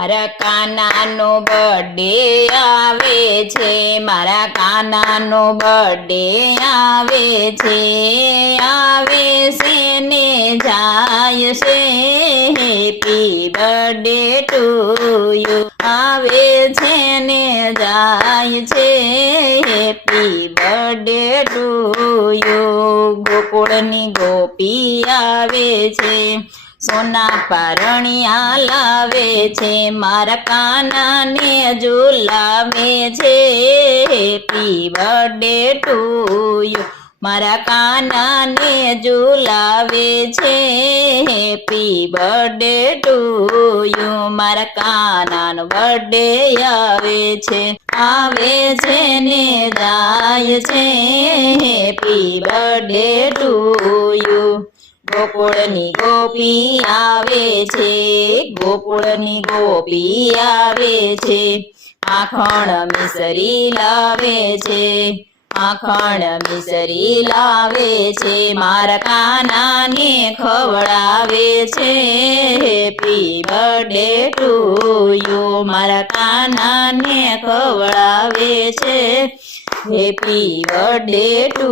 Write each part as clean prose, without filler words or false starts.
મારા કાનાનો બર્થડે આવે છે, મારા કાનાનો બર્થડે આવે છે ને જાય છે, હેપી બર્થડે ટુ યુ. આવે છે ને જાય છે, હેપી બર્થડે ટુ યુ. ગોકુળની ગોપી આવે છે, સોના પારણિયા લાવે છે, મારા કાનાને ઝુલાવે છે, હેપી બર્થડે ટુ યુ. મારા કાનાને ઝુલાવે છે, હેપી બર્થડે ટુ યુ. મારા કાનાનો બર્થડે આવે છે ને જાય છે, હેપી બર્થડે ટુ યુ. ગોકુળની ગોપી આવે છે, ગોકુળની ગોપી આવે છે, માખણ મિસરી લાવે છે, માખણ મિસરી લાવે છે, મારા કાનાને ખવડાવે છે, હેપી બર્થડે ટુ યુ. મારા કાનાને ખવડાવે છે, હેપી બર્થડે ટુ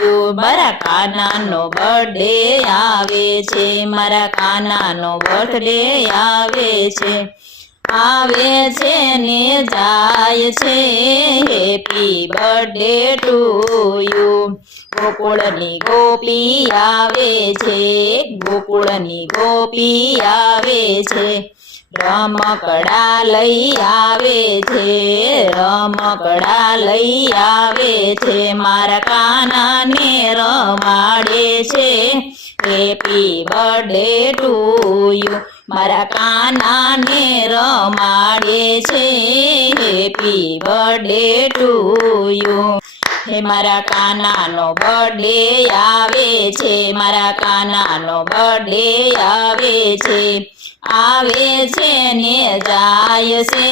યુ. મારા કાનાનો બર્થડે આવે છે, મારા કાનાનો બર્થડે આવે છે ને જાય છે, હેપી બર્થડે ટુ યુ. ગોકુળની ગોપી આવે છે, ગોકુળની ગોપી આવે છે, રમકડા લઈ આવે છે, રમકડા લઈ આવે છે, મારા કાનાને રમાડે છે, હેપી બર્થડે ટુ યુ. મારા કાનાને રમાડે છે, હેપી બર્થડે ટુ યુ. હે મારા કાનાનો બર્થડે આવે છે, મારા કાનાનો બર્થડે આવે છે ને જાય છે,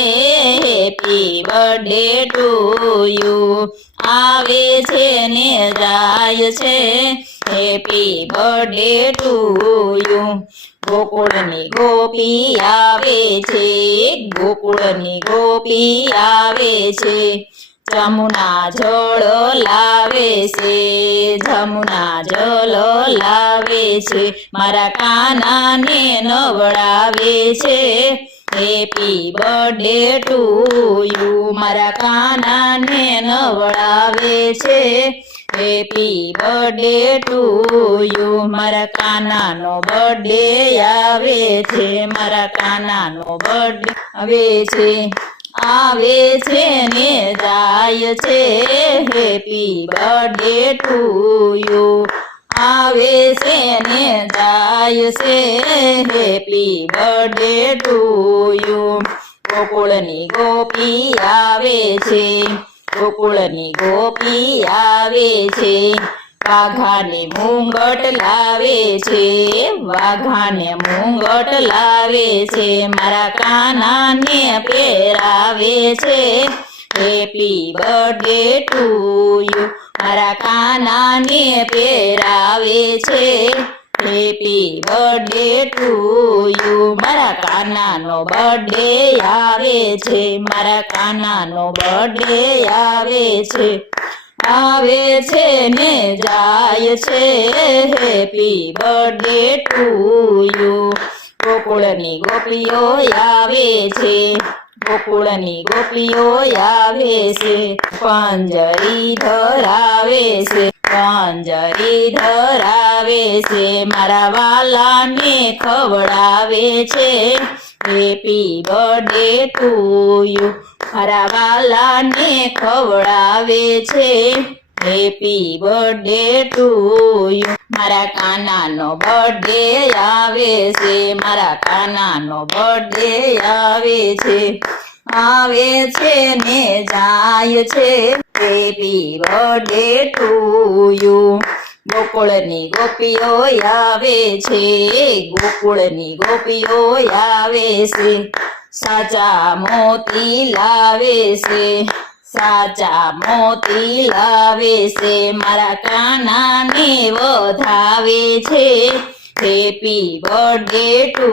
હેપી બર્થડે ટુ યુ. આવે છે ને જાય છે, હેપી બર્થડે ટુ યુ. ગોકુળની ગોપી આવે છે, ગોકુળની ગોપી આવે છે, જમુના જળ લાવે છે, જમુના જળ લાવે છે, મારા કાનાને નવડાવે છે, હેપી બર્થડે ટુ યુ. મારા કાનાને નવડાવે છે, હેપી બર્થડે ટુ યુ. મારા કાનાનો બર્થડે આવે છે, મારા કાનાનો બર્થડે આવે છે ને જાય છે, હેપી બર્થડે ટુ યુ. આવે છે ને જાય છે, હેપી બર્થડે ટુ યુ. ગોકુળની ગોપી આવે છે, ગોકુળની ગોપી આવે છે, વાઘાને મુંગટ લાવે છે, વાઘાને મુંગટ લાવે છે, મારા કાનાને પહેરાવે છે, હેપી બર્થડે ટુ યુ. મારા કાનાને પહેરાવે છે, હેપી બર્થડે ટુ યુ. મારા કાનાનો બર્થડે આવે છે, મારા કાનાનો બર્થડે આવે છે ને જાય છે, હેપી બર્થડે ટુ યુ. ગોકુળની ગોપીઓ આવે છે, ગોકુળની ગોપીઓ આવે છે, પંજરી ધરાવે છે, પંજરી ધરાવે છે, મારા વાલાને ખવડાવે છે, હેપી બર્થડે ટુ યુ. મારા વાલાને ખવડાવે છે, હેપી બર્થડે ટુ યુ. મારા કાનાનો બર્થડે આવે છે, મારા કાનાનો બર્થડે આવે છે ને જાય છે, હેપી બર્થડે ટુ યુ. ગોકુળની ગોપીઓ આવે છે, ગોકુળની ગોપીઓ આવે છે, સાચા મોતી લાવે છે, સાચા મોતી લાવે છે, મારા કાનાને વધાવે છે, હેપી બર્થડે ટુ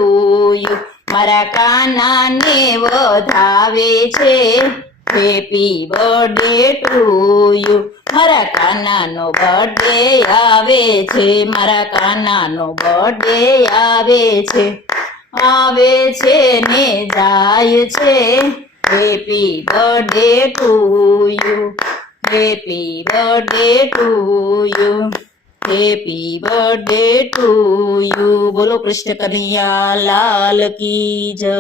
યુ. મારા કાનાને વધાવે છે હેપી બર્થડે ટુ યુ મારા કાનાનો બર્થડે આવે છે મારા કાનાનો બર્થડે આવે છે ને જાય છે happy birthday to you happy birthday to you happy birthday to you બોલો કૃષ્ણ કનૈયા લાલ કી જય